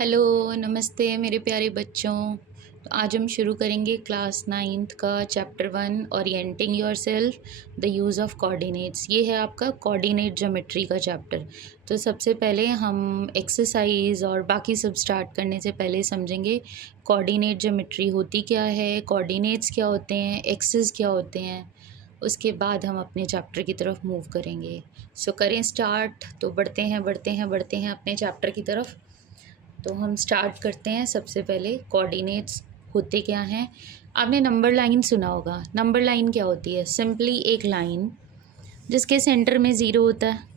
Hello, नमस्ते मेरे प्यारे बच्चों। तो आज हम शुरू करेंगे क्लास 9th का chapter 1 orienting yourself the use of coordinates. ये है आपका कोऑर्डिनेट ज्योमेट्री का चैप्टर। तो सबसे पहले हम एक्सरसाइज और बाकी सब स्टार्ट करने से पहले समझेंगे कोऑर्डिनेट ज्योमेट्री होती क्या है, कोऑर्डिनेट्स क्या होते हैं, एक्सिस क्या होते हैं। उसके बाद हम अपने चैप्टर की तरफ मूव करेंगे। सो करें स्टार्ट। तो बढ़ते हैं अपने चैप्टर की तरफ। तो हम स्टार्ट करते हैं। सबसे पहले कोऑर्डिनेट्स होते क्या हैं। आपने नंबर लाइन सुना होगा। नंबर लाइन क्या होती है? सिंपली एक लाइन जिसके सेंटर में ज़ीरो होता है।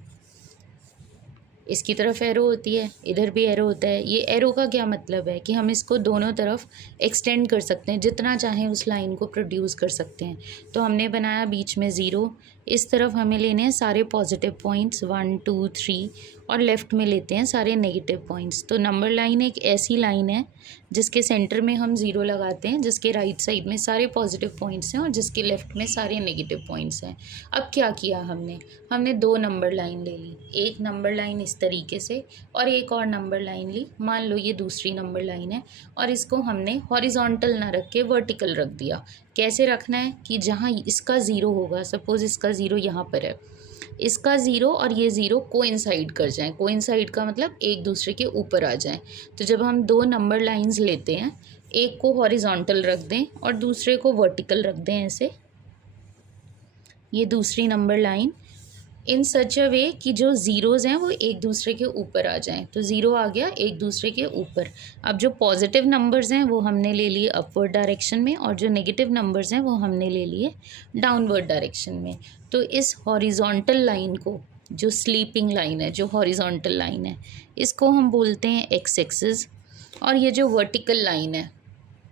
इसकी तरफ एरो होती है, इधर भी एरो होता है। ये एरो का क्या मतलब है कि हम इसको दोनों तरफ एक्सटेंड कर सकते हैं, जितना चाहें उस लाइन को प्रोड्यूस कर सकते हैं। तो हमने बनाया बीच में ज़ीरो। इस तरफ हमें लेने हैं सारे पॉजिटिव पॉइंट्स 1 2 3 और लेफ़्ट में लेते हैं सारे नेगेटिव पॉइंट्स। तो नंबर लाइन एक ऐसी लाइन है जिसके सेंटर में हम ज़ीरो लगाते हैं, जिसके राइट साइड में सारे पॉजिटिव पॉइंट्स हैं और जिसके लेफ़्ट में सारे नेगेटिव पॉइंट्स हैं। अब क्या किया हमने दो नंबर लाइन ले ली। एक नंबर लाइन इस तरीके से और एक और नंबर लाइन ली। मान लो ये दूसरी नंबर लाइन है और इसको हमने हॉरिजॉन्टल ना रख के वर्टिकल रख दिया। कैसे रखना है कि जहाँ इसका ज़ीरो होगा, सपोज़ इसका ज़ीरो यहाँ पर है, इसका ज़ीरो और ये ज़ीरो कोइंसाइड कर जाएं। कोइंसाइड का मतलब एक दूसरे के ऊपर आ जाएं। तो जब हम दो नंबर लाइंस लेते हैं, एक को हॉरिजॉन्टल रख दें और दूसरे को वर्टिकल रख दें ऐसे, ये दूसरी नंबर लाइन इन सच अ वे कि जो ज़ीरोज़ हैं वो एक दूसरे के ऊपर आ जाएं। तो ज़ीरो आ गया एक दूसरे के ऊपर। अब जो पॉजिटिव नंबर्स हैं वो हमने ले लिए अपवर्ड डायरेक्शन में और जो नेगेटिव नंबर्स हैं वो हमने ले लिए डाउनवर्ड डायरेक्शन में। तो इस हॉरिजॉन्टल लाइन को, जो स्लीपिंग लाइन है, जो हॉरिजॉन्टल लाइन है, इसको हम बोलते हैं एक्स एक्सिस। और ये जो वर्टिकल लाइन है,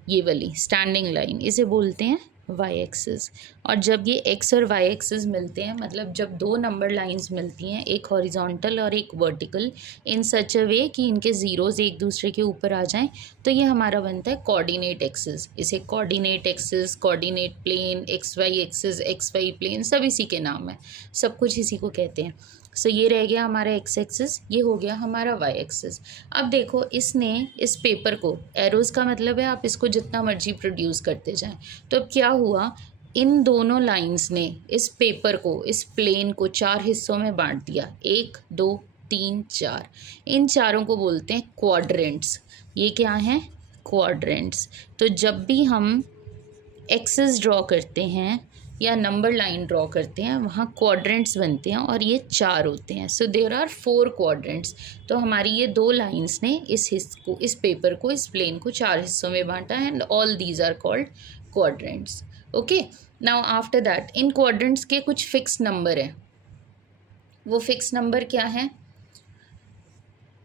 ये वाली स्टैंडिंग लाइन, इसे बोलते हैं वाई एक्सिस। और जब ये एक्स और वाई एक्सिस मिलते हैं, मतलब जब दो नंबर लाइंस मिलती हैं, एक हॉरिजॉन्टल और एक वर्टिकल, इन सच अ वे कि इनके ज़ीरोज़ एक दूसरे के ऊपर आ जाएं, तो ये हमारा बनता है कोऑर्डिनेट एक्सिस। इसे coordinate axis, coordinate plane, X Y axis, X Y plane, सब इसी के नाम है, सब कुछ इसी को कहते हैं। सो ये रह गया हमारा एक्स एक्सिस, ये हो गया हमारा वाई एक्सिस। अब देखो, इसने इस पेपर को, एरोज़ का मतलब है आप इसको जितना मर्जी प्रोड्यूस करते जाएं। तो अब क्या हुआ, इन दोनों लाइंस ने इस पेपर को, इस प्लेन को चार हिस्सों में बांट दिया। 1 2 3 4। इन चारों को बोलते हैं क्वाड्रेंट्स। ये क्या हैं? क्वाड्रेंट्स। तो जब भी हम एक्सिस ड्रॉ करते हैं या नंबर लाइन ड्रॉ करते हैं, वहाँ क्वाड्रेंट्स बनते हैं और ये चार होते हैं। So there are 4 quadrants. तो हमारी ये दो लाइंस ने इस हिस्से को, इस पेपर को, इस प्लेन को चार हिस्सों में बांटा है and all these are called quadrants. Okay, now after that in quadrants के कुछ फिक्स नंबर हैं। वो फिक्स नंबर क्या है?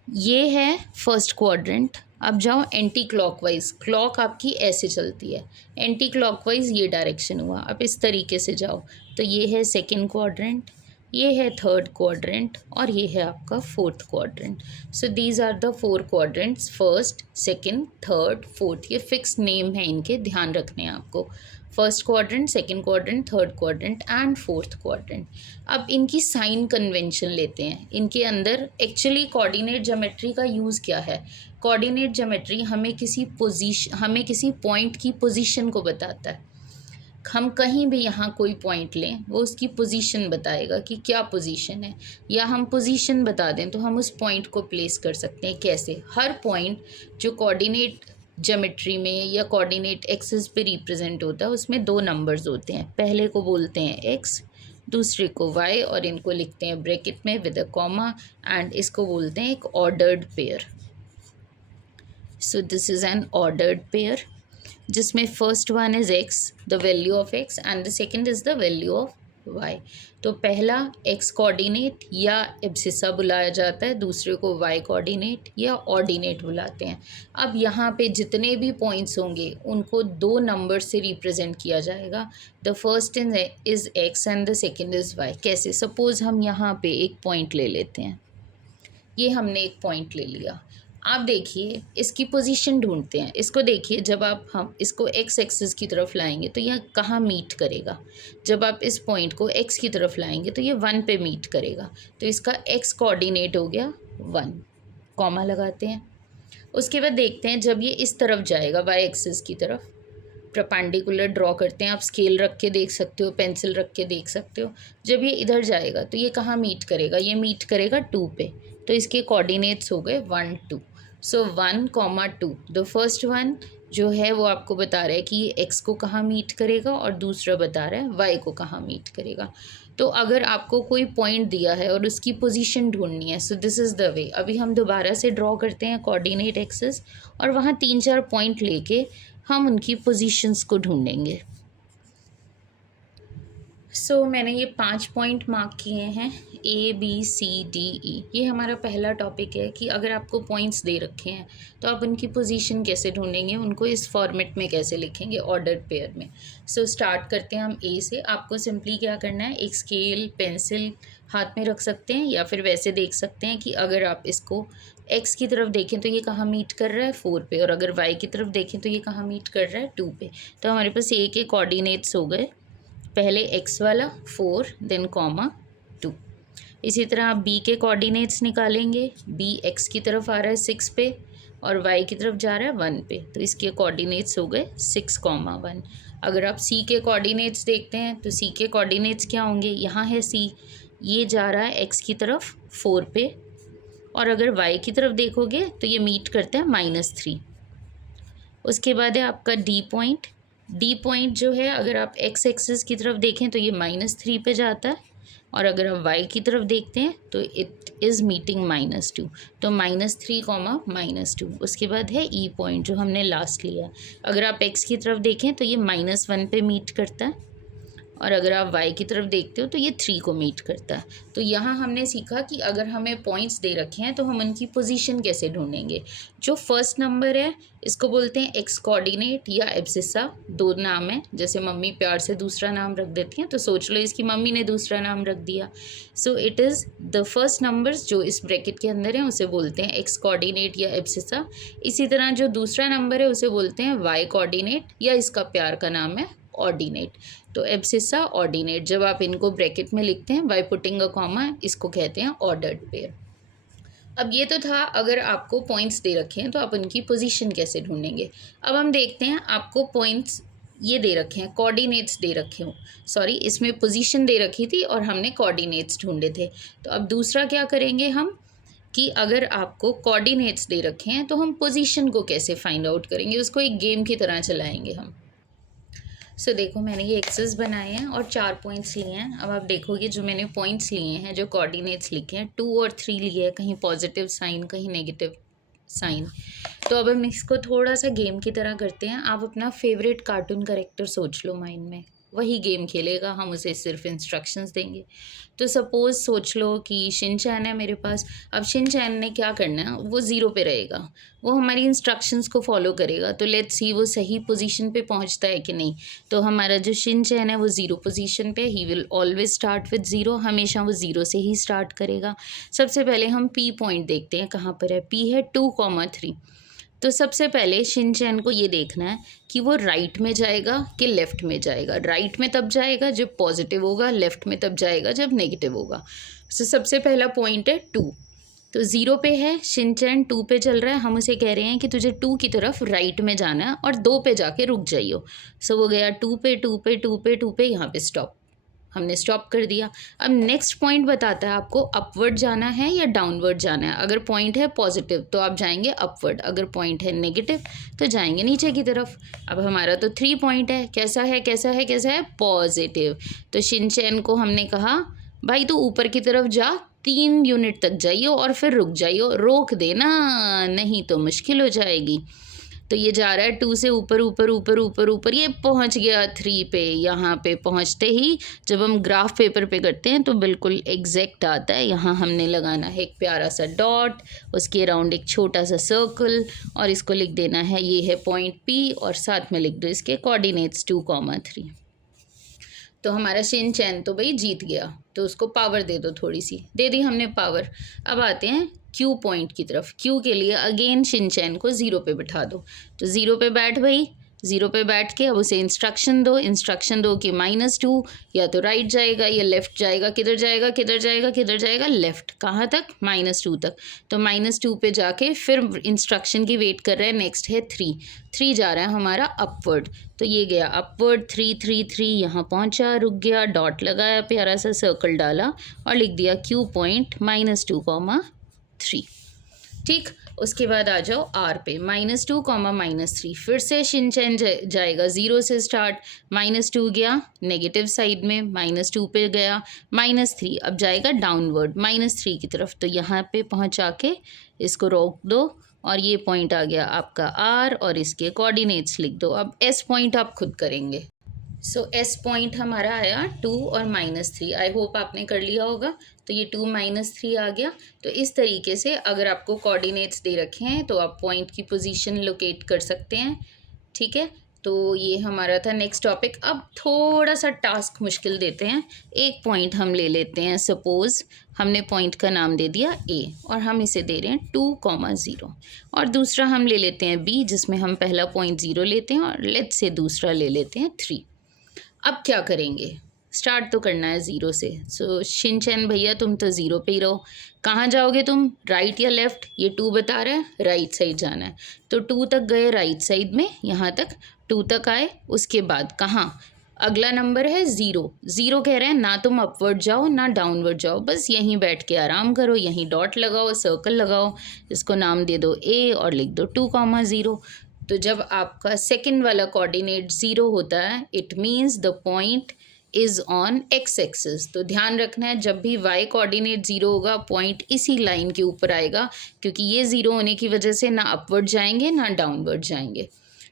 ये है फर्स्ट क्वाड्रेंट। अब जाओ एंटी क्लॉकवाइज। क्लॉक आपकी ऐसे चलती है, एंटी क्लॉकवाइज ये डायरेक्शन हुआ। अब इस तरीके से जाओ तो ये है सेकंड क्वाड्रेंट, ये है थर्ड क्वाड्रेंट और ये है आपका fourth quadrant. So these are the 4 quadrants, first, second, third, fourth. ये फिक्स नेम है इनके, ध्यान रखने हैं आपको। First quadrant, second quadrant, third quadrant and fourth quadrant. अब इनकी साइन कन्वेंशन लेते हैं। इनके अंदर एक्चुअली कोऑर्डिनेट ज्योमेट्री का यूज़ क्या है? कोऑर्डिनेट ज्योमेट्री हमें किसी पॉइंट की पोजीशन को बताता है। हम कहीं भी यहाँ कोई पॉइंट लें, वो उसकी पोजीशन बताएगा कि क्या पोजीशन है, या हम पोजीशन बता दें तो हम उस पॉइंट को प्लेस कर सकते हैं। कैसे? हर पॉइंट जो कोऑर्डिनेट ज्योमेट्री में या कोऑर्डिनेट एक्सिस पे रिप्रेजेंट होता है, उसमें दो नंबर्स होते हैं। पहले को बोलते हैं एक्स, दूसरे को वाई, और इनको लिखते हैं ब्रैकेट में विद अ कॉमा, एंड इसको बोलते हैं एक ordered pair. So this is an ordered pair जिसमें first one is X, the value of X, and the second is the value of Y. तो पहला एक्स कोऑर्डिनेट या abscissa बुलाया जाता है, दूसरे को वाई कोऑर्डिनेट या ऑर्डिनेट बुलाते हैं। अब यहाँ पे जितने भी पॉइंट्स होंगे उनको दो नंबर से रिप्रेजेंट किया जाएगा। The first is x and the second is why. कैसे? सपोज़ हम यहाँ पे एक पॉइंट ले लेते हैं, ये हमने एक पॉइंट ले लिया। आप देखिए, इसकी पोजीशन ढूंढते हैं। इसको देखिए, जब हम इसको एक्स एक्सिस की तरफ लाएंगे तो यह कहाँ मीट करेगा? जब आप इस पॉइंट को एक्स की तरफ लाएंगे तो ये 1 पे मीट करेगा। तो इसका एक्स कोऑर्डिनेट हो गया 1, कॉमा लगाते हैं। उसके बाद देखते हैं जब ये इस तरफ जाएगा वाई एक्सिस की तरफ, परपेंडिकुलर ड्रॉ करते हैं, आप स्केल रख के देख सकते हो, पेंसिल रख के देख सकते हो। जब ये इधर जाएगा तो ये कहाँ मीट करेगा, ये मीट करेगा 2 पे। तो इसके कोऑर्डिनेट्स हो गए 1 2। सो 1, 2 द फर्स्ट वन जो है वो आपको बता रहा है कि ये एक्स को कहाँ मीट करेगा और दूसरा बता रहा है वाई को कहाँ मीट करेगा। तो अगर आपको कोई पॉइंट दिया है और उसकी पोजीशन ढूंढनी है, सो दिस इज़ द वे। अभी हम दोबारा से ड्रॉ करते हैं कोऑर्डिनेट एक्सिस और वहाँ 3-4 पॉइंट लेके हम उनकी पोजीशंस को ढूंढेंगे। सो मैंने ये 5 पॉइंट मार्क किए हैं, ABCDE। ये हमारा पहला टॉपिक है कि अगर आपको पॉइंट्स दे रखे हैं तो आप उनकी पोजीशन कैसे ढूंढेंगे, उनको इस फॉर्मेट में कैसे लिखेंगे, ऑर्डर्ड पेयर में। सो स्टार्ट करते हैं हम A से। आपको सिंपली क्या करना है, एक स्केल पेंसिल हाथ में रख सकते हैं या फिर वैसे देख सकते हैं कि अगर आप इसको एक्स की तरफ देखें तो ये कहाँ मीट कर रहा है 4 पे, और अगर वाई की तरफ देखें तो ये कहाँ मीट कर रहा है 2 पे। तो हमारे पास A के कोऑर्डिनेट्स हो गए, पहले x वाला 4 देन कॉमा 2। इसी तरह आप b के कोऑर्डिनेट्स निकालेंगे, b x की तरफ आ रहा है 6 पे और y की तरफ जा रहा है 1 पे, तो इसके कोऑर्डिनेट्स हो गए 6, 1। अगर आप c के कोऑर्डिनेट्स देखते हैं तो c के कोऑर्डिनेट्स क्या होंगे, यहाँ है c, ये जा रहा है x की तरफ 4 पे, और अगर y की तरफ देखोगे तो ये मीट करता है -3। उसके बाद है आपका डी पॉइंट जो है, अगर आप एक्स एक्सिस की तरफ देखें तो ये -3 पे जाता है, और अगर आप वाई की तरफ देखते हैं तो इट इज़ मीटिंग -2। तो -3, -2। उसके बाद है ई पॉइंट जो हमने लास्ट लिया। अगर आप एक्स की तरफ देखें तो ये -1 पे मीट करता है, और अगर आप y की तरफ देखते हो तो ये 3 को मीट करता है। तो यहाँ हमने सीखा कि अगर हमें पॉइंट्स दे रखे हैं तो हम उनकी पोजीशन कैसे ढूंढेंगे। जो फर्स्ट नंबर है इसको बोलते हैं एक्स कोऑर्डिनेट या एब्सिसा, 2 नाम है। जैसे मम्मी प्यार से दूसरा नाम रख देती हैं तो सोच लो इसकी मम्मी ने दूसरा नाम रख दिया। So it is the first numbers जो इस ब्रैकेट के अंदर है उसे बोलते हैं एक्स कोऑर्डिनेट या एब्सिसा। इसी तरह जो दूसरा नंबर है उसे बोलते हैं वाई कोऑर्डिनेट, या इसका प्यार का नाम है ऑर्डिनेट। तो एब्सिसा ऑर्डिनेट, जब आप इनको ब्रैकेट में लिखते हैं बाय पुटिंग अ कॉमा, इसको कहते हैं ऑर्डर्ड पेयर। अब ये तो था अगर आपको पॉइंट्स दे रखे हैं तो आप उनकी पोजीशन कैसे ढूंढेंगे। अब हम देखते हैं आपको पॉइंट्स ये दे रखे हैं, कोऑर्डिनेट्स दे रखे हों, सॉरी इसमें पोजीशन दे रखी थी और हमने कोऑर्डिनेट्स ढूंढे थे। तो अब दूसरा क्या करेंगे हम कि अगर आपको कोऑर्डिनेट्स दे रखे हैं तो हम पोजीशन को कैसे फाइंड आउट करेंगे, उसको एक गेम की तरह चलाएंगे हम। सो देखो मैंने ये एक्सेस बनाए हैं और 4 पॉइंट्स लिए हैं। अब आप देखोगे जो मैंने पॉइंट्स लिए हैं, जो कोऑर्डिनेट्स लिखे हैं, 2 और 3 लिए हैं, कहीं पॉजिटिव साइन कहीं नेगेटिव साइन। तो अब हम इसको थोड़ा सा गेम की तरह करते हैं। आप अपना फेवरेट कार्टून कैरेक्टर सोच लो माइंड में, वही गेम खेलेगा, हम उसे सिर्फ इंस्ट्रक्शंस देंगे। तो सपोज़ सोच लो कि शिनचैन है मेरे पास। अब शिनचैन ने क्या करना है, वो 0 पे रहेगा, वो हमारी इंस्ट्रक्शंस को फॉलो करेगा। तो लेट्स सी वो सही पोजीशन पे पहुंचता है कि नहीं। तो हमारा जो शिनचैन है वो 0 पोजीशन पे, he will always start with 0, हमेशा वो 0 से ही स्टार्ट करेगा। सबसे पहले हम पी पॉइंट देखते हैं कहाँ पर है। पी है 2, 3। तो सबसे पहले शिनचैन को ये देखना है कि वो राइट में जाएगा कि लेफ़्ट में जाएगा। राइट में तब जाएगा जब पॉजिटिव होगा, लेफ़्ट में तब जाएगा जब नेगेटिव होगा। तो सबसे पहला पॉइंट है 2। तो 0 पे है, शिनचैन 2 पे चल रहा है, हम उसे कह रहे हैं कि तुझे 2 की तरफ राइट में जाना है और 2 पे जाके रुक जाइयो। सो वो गया 2 पे, 2 पे, 2 पे, 2 पे, यहाँ पे स्टॉप, हमने स्टॉप कर दिया। अब नेक्स्ट पॉइंट बताता है आपको अपवर्ड जाना है या डाउनवर्ड जाना है। अगर पॉइंट है पॉजिटिव तो आप जाएंगे अपवर्ड, अगर पॉइंट है नेगेटिव तो जाएंगे नीचे की तरफ। अब हमारा तो 3 पॉइंट है, कैसा है कैसा है कैसा है, पॉजिटिव। तो शिनचैन को हमने कहा भाई तू ऊपर की तरफ जा, 3 यूनिट तक जाइयो और फिर रुक जाइयो, रोक देना नहीं तो मुश्किल हो जाएगी। तो ये जा रहा है 2 से ऊपर ऊपर ऊपर ऊपर ऊपर, ये पहुंच गया 3 पे। यहाँ पे पहुंचते ही जब हम ग्राफ पेपर पे करते हैं तो बिल्कुल एग्जैक्ट आता है। यहाँ हमने लगाना है एक प्यारा सा डॉट, उसके अराउंड एक छोटा सा सर्कल, और इसको लिख देना है ये है पॉइंट पी, और साथ में लिख दो इसके कोऑर्डिनेट्स 2, 3। तो हमारा शिनचैन तो भाई जीत गया, तो उसको पावर दे दो, थोड़ी सी दे दी हमने पावर। अब आते हैं क्यू पॉइंट की तरफ। क्यू के लिए अगेन शिनचैन को 0 पे बिठा दो। तो 0 पे बैठ भाई, ज़ीरो पे बैठ के अब उसे इंस्ट्रक्शन दो कि -2 या तो राइट जाएगा या लेफ़्ट जाएगा। किधर जाएगा, किधर जाएगा, किधर जाएगा? लेफ़्ट। कहाँ तक? -2 तक। तो -2 पे जाके फिर इंस्ट्रक्शन की वेट कर रहा है। नेक्स्ट है 3 जा रहा है हमारा अपवर्ड। तो ये गया अपवर्ड 3 3 3 यहाँ पहुँचा, रुक गया, डॉट लगाया, प्यारा सा सर्कल डाला और लिख दिया Q पॉइंट -2, 3। ठीक, उसके बाद आ जाओ R पे -2, -3। फिर से शिनचैन जाएगा 0 से स्टार्ट। -2 गया नेगेटिव साइड में, -2 पे गया, -3 अब जाएगा डाउनवर्ड -3 की तरफ। तो यहाँ पे पहुँचा के इसको रोक दो और ये पॉइंट आ गया आपका R और इसके कोऑर्डिनेट्स लिख दो। अब S पॉइंट आप खुद करेंगे। सो S पॉइंट हमारा आया 2 और -3। आई होप आपने कर लिया होगा। तो ये 2 -3 आ गया। तो इस तरीके से अगर आपको कोऑर्डिनेट्स दे रखे हैं तो आप पॉइंट की पोजीशन लोकेट कर सकते हैं। ठीक है, तो ये हमारा था नेक्स्ट टॉपिक। अब थोड़ा सा टास्क मुश्किल देते हैं। एक पॉइंट हम ले लेते हैं। सपोज़ हमने पॉइंट का नाम दे दिया A और हम इसे दे रहे हैं 2, 0 और दूसरा हम ले लेते हैं B जिसमें हम पहला पॉइंट 0 लेते हैं और लेट्स से दूसरा ले लेते हैं 3। अब क्या करेंगे? स्टार्ट तो करना है 0 से। सो शिनचैन भैया तुम तो 0 पे ही रहो। कहाँ जाओगे तुम, राइट या लेफ़्ट? ये 2 बता रहा है, राइट साइड जाना है। तो 2 तक गए राइट साइड में, यहाँ तक 2 तक आए। उसके बाद कहाँ? अगला नंबर है 0। 0 कह रहे हैं ना तुम अपवर्ड जाओ ना डाउनवर्ड जाओ, बस यहीं बैठ के आराम करो, यहीं डॉट लगाओ, सर्कल लगाओ, इसको नाम दे दो A और लिख दो 2, 0। तो जब आपका सेकंड वाला कोऑर्डिनेट 0 होता है it means the point is on x axis. तो ध्यान रखना है जब भी y कोऑर्डिनेट 0 होगा पॉइंट इसी लाइन के ऊपर आएगा, क्योंकि ये 0 होने की वजह से ना अपवर्ड जाएंगे ना डाउनवर्ड जाएंगे।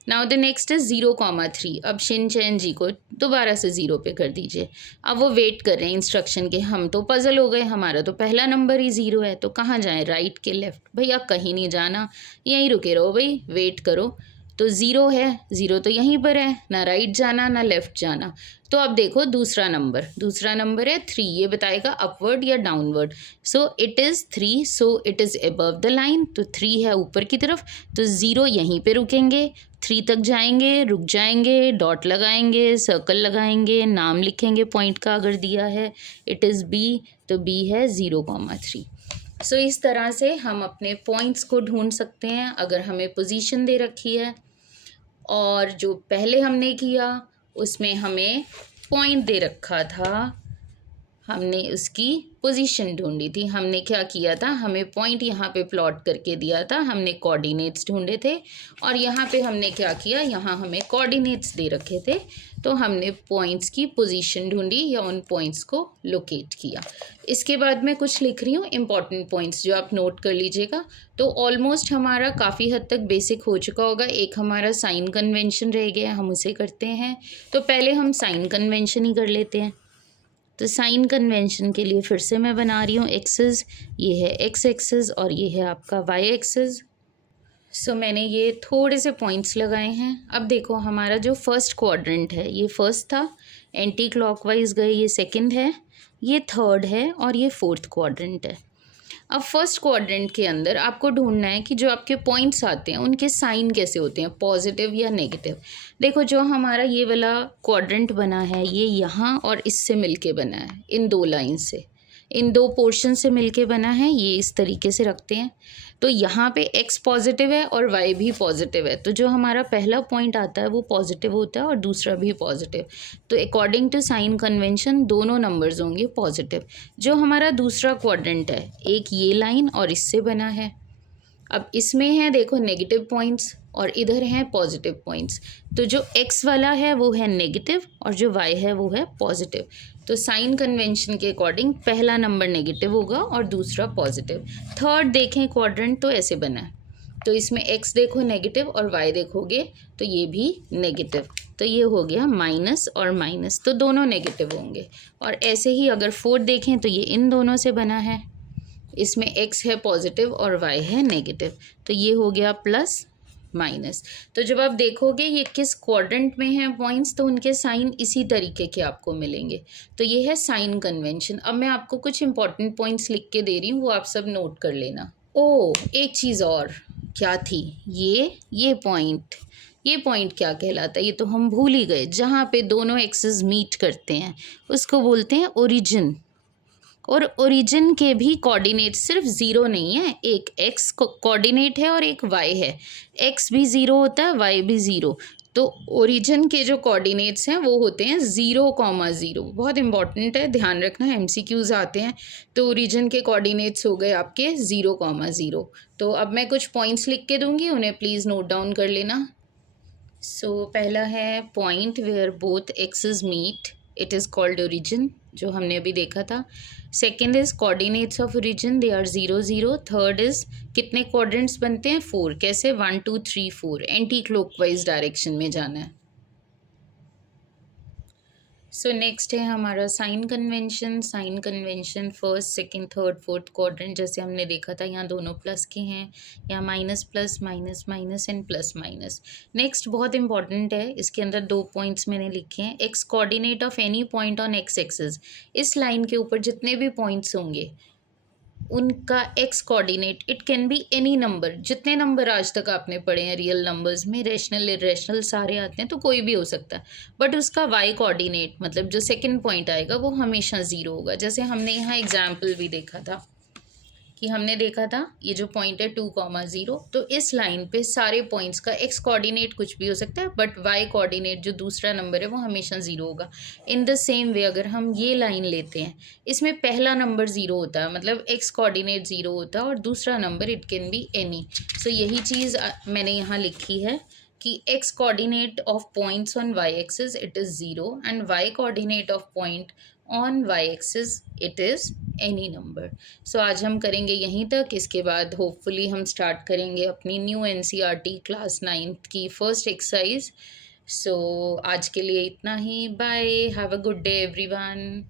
Now the next is 0, 3। अब शिनचैन जी को दोबारा से 0 पे कर दीजिए। अब वो वेट कर रहे हैं इंस्ट्रक्शन के। हम तो पजल हो गए, हमारा तो पहला नंबर ही 0 है, तो कहाँ जाएं, राइट के लेफ़्ट? भैया कहीं नहीं जाना, यहीं रुके रहो भाई, वेट करो। तो 0 है, 0 तो यहीं पर है, ना राइट जाना ना लेफ़्ट जाना। तो अब देखो दूसरा नंबर है 3, ये बताएगा अपवर्ड या downward. So it is 3, so it is above the line. तो 3 है ऊपर की तरफ, तो 0 यहीं पे रुकेंगे, 3 तक जाएंगे, रुक जाएंगे, डॉट लगाएंगे, सर्कल लगाएंगे, नाम लिखेंगे पॉइंट का अगर दिया है, इट इज़ B, तो B है 0, 3। सो इस तरह से हम अपने पॉइंट्स को ढूंढ सकते हैं अगर हमें पोजीशन दे रखी है। और जो पहले हमने किया उसमें हमें पॉइंट दे रखा था, हमने उसकी पोजीशन ढूंढी थी। हमने क्या किया था, हमें पॉइंट यहाँ पे प्लॉट करके दिया था, हमने कोऑर्डिनेट्स ढूंढे थे। और यहाँ पे हमने क्या किया, यहाँ हमें कोऑर्डिनेट्स दे रखे थे, तो हमने पॉइंट्स की पोजीशन ढूंढी या उन पॉइंट्स को लोकेट किया। इसके बाद मैं कुछ लिख रही हूँ इंपॉर्टेंट पॉइंट्स जो आप नोट कर लीजिएगा। तो ऑलमोस्ट हमारा काफ़ी हद तक बेसिक हो चुका होगा। एक हमारा साइन कन्वेंशन रह गया, हम उसे करते हैं। तो पहले हम साइन कन्वेंशन ही कर लेते हैं। तो साइन कन्वेंशन के लिए फिर से मैं बना रही हूँ एक्सिस। ये है एक्स एक्सिस और ये है आपका वाई एक्सिस। सो मैंने ये थोड़े से पॉइंट्स लगाए हैं। अब देखो हमारा जो फर्स्ट क्वाड्रेंट है, ये फर्स्ट था, एंटी क्लॉकवाइज गए, ये सेकंड है, ये थर्ड है और ये फोर्थ क्वाड्रेंट है। अब फर्स्ट क्वाड्रेंट के अंदर आपको ढूंढना है कि जो आपके पॉइंट्स आते हैं उनके साइन कैसे होते हैं, पॉजिटिव या नेगेटिव। देखो जो हमारा ये वाला क्वाड्रेंट बना है ये यहाँ और इससे मिलके बना है, इन दो लाइन से, इन दो पोर्शन से मिलके बना है। ये इस तरीके से रखते हैं। तो यहाँ पे x पॉजिटिव है और y भी पॉजिटिव है, तो जो हमारा पहला पॉइंट आता है वो पॉजिटिव होता है और दूसरा भी पॉजिटिव। तो अकॉर्डिंग टू साइन कन्वेंशन दोनों नंबर्स होंगे पॉजिटिव। जो हमारा दूसरा क्वाड्रेंट है, एक ये लाइन और इससे बना है। अब इसमें है देखो नेगेटिव पॉइंट्स और इधर हैं पॉजिटिव पॉइंट्स। तो जो x वाला है वो है नेगेटिव और जो y है वो है पॉजिटिव। तो साइन कन्वेंशन के अकॉर्डिंग पहला नंबर नेगेटिव होगा और दूसरा पॉजिटिव। थर्ड देखें क्वाड्रेंट तो ऐसे बना है, तो इसमें x देखो नेगेटिव और y देखोगे तो ये भी नेगेटिव। तो ये हो गया माइनस और माइनस, तो दोनों नेगेटिव होंगे। और ऐसे ही अगर फोर्थ देखें तो ये इन दोनों से बना है, इसमें x है पॉजिटिव और y है नेगेटिव, तो ये हो गया प्लस माइनस। तो जब आप देखोगे ये किस क्वाड्रेंट में हैं पॉइंट्स, तो उनके साइन इसी तरीके के आपको मिलेंगे। तो ये है साइन कन्वेंशन। अब मैं आपको कुछ इंपॉर्टेंट पॉइंट्स लिख के दे रही हूँ, वो आप सब नोट कर लेना। एक चीज़ और, क्या थी? ये पॉइंट, ये पॉइंट क्या कहलाता है? ये तो हम भूल ही गए। जहाँ पे दोनों एक्सिस मीट करते हैं उसको बोलते हैं ओरिजिन। और ओरिजिन के भी कोऑर्डिनेट सिर्फ ज़ीरो नहीं है, एक एक्स कोऑर्डिनेट है और एक वाई है। एक्स भी ज़ीरो होता है, वाई भी ज़ीरो। तो ओरिजिन के जो कोऑर्डिनेट्स हैं वो होते हैं 0,0। बहुत इंपॉर्टेंट है, ध्यान रखना, एमसीक्यूज आते हैं। तो ओरिजिन के कोऑर्डिनेट्स हो गए आपके 0,0। तो अब मैं कुछ पॉइंट्स लिख के दूंगी, उन्हें प्लीज़ नोट डाउन कर लेना। सो पहला है point where both axes meet, it is called origin, जो हमने अभी देखा था। Second is coordinates of origin, they are 0,0। Third is कितने क्वाड्रेंट्स बनते हैं? 4। कैसे? 1 2 3 4, एंटी क्लॉकवाइज डायरेक्शन में जाना है। सो नेक्स्ट है हमारा sign convention. Sign convention first, second, third, fourth quadrant, जैसे हमने देखा था यहाँ दोनों प्लस के हैं, यहाँ minus plus minus minus and plus minus. Next बहुत इंपॉर्टेंट है, इसके अंदर 2 पॉइंट्स मैंने लिखे हैं। X coordinate of any point on x axis, इस लाइन के ऊपर जितने भी पॉइंट्स होंगे उनका x coordinate, it can be any number. जितने नंबर आज तक आपने पढ़े हैं रियल नंबर्स में, रैशनल इरेशनल सारे आते हैं, तो कोई भी हो सकता है। बट उसका वाई कोऑर्डिनेट, मतलब जो सेकंड पॉइंट आएगा, वो हमेशा 0 होगा। जैसे हमने यहाँ एग्जाम्पल भी देखा था कि हमने देखा था ये जो पॉइंट है 2,0, तो इस लाइन पे सारे पॉइंट्स का एक्स कोऑर्डिनेट कुछ भी हो सकता है, बट वाई कोऑर्डिनेट जो दूसरा नंबर है वो हमेशा 0 होगा। इन द सेम वे अगर हम ये लाइन लेते हैं, इसमें पहला नंबर 0 होता है, मतलब एक्स कोऑर्डिनेट 0 होता है, और दूसरा number it can be any. So यही चीज़ मैंने यहाँ लिखी है कि X coordinate of points on Y axis it is 0 and Y coordinate of point on Y axis it is any number. So आज हम करेंगे यहीं तक। इसके बाद होपफुली हम स्टार्ट करेंगे अपनी न्यू एनसीईआरटी क्लास 9th की फर्स्ट एक्सरसाइज। सो आज के लिए इतना ही। Bye, have a good day everyone.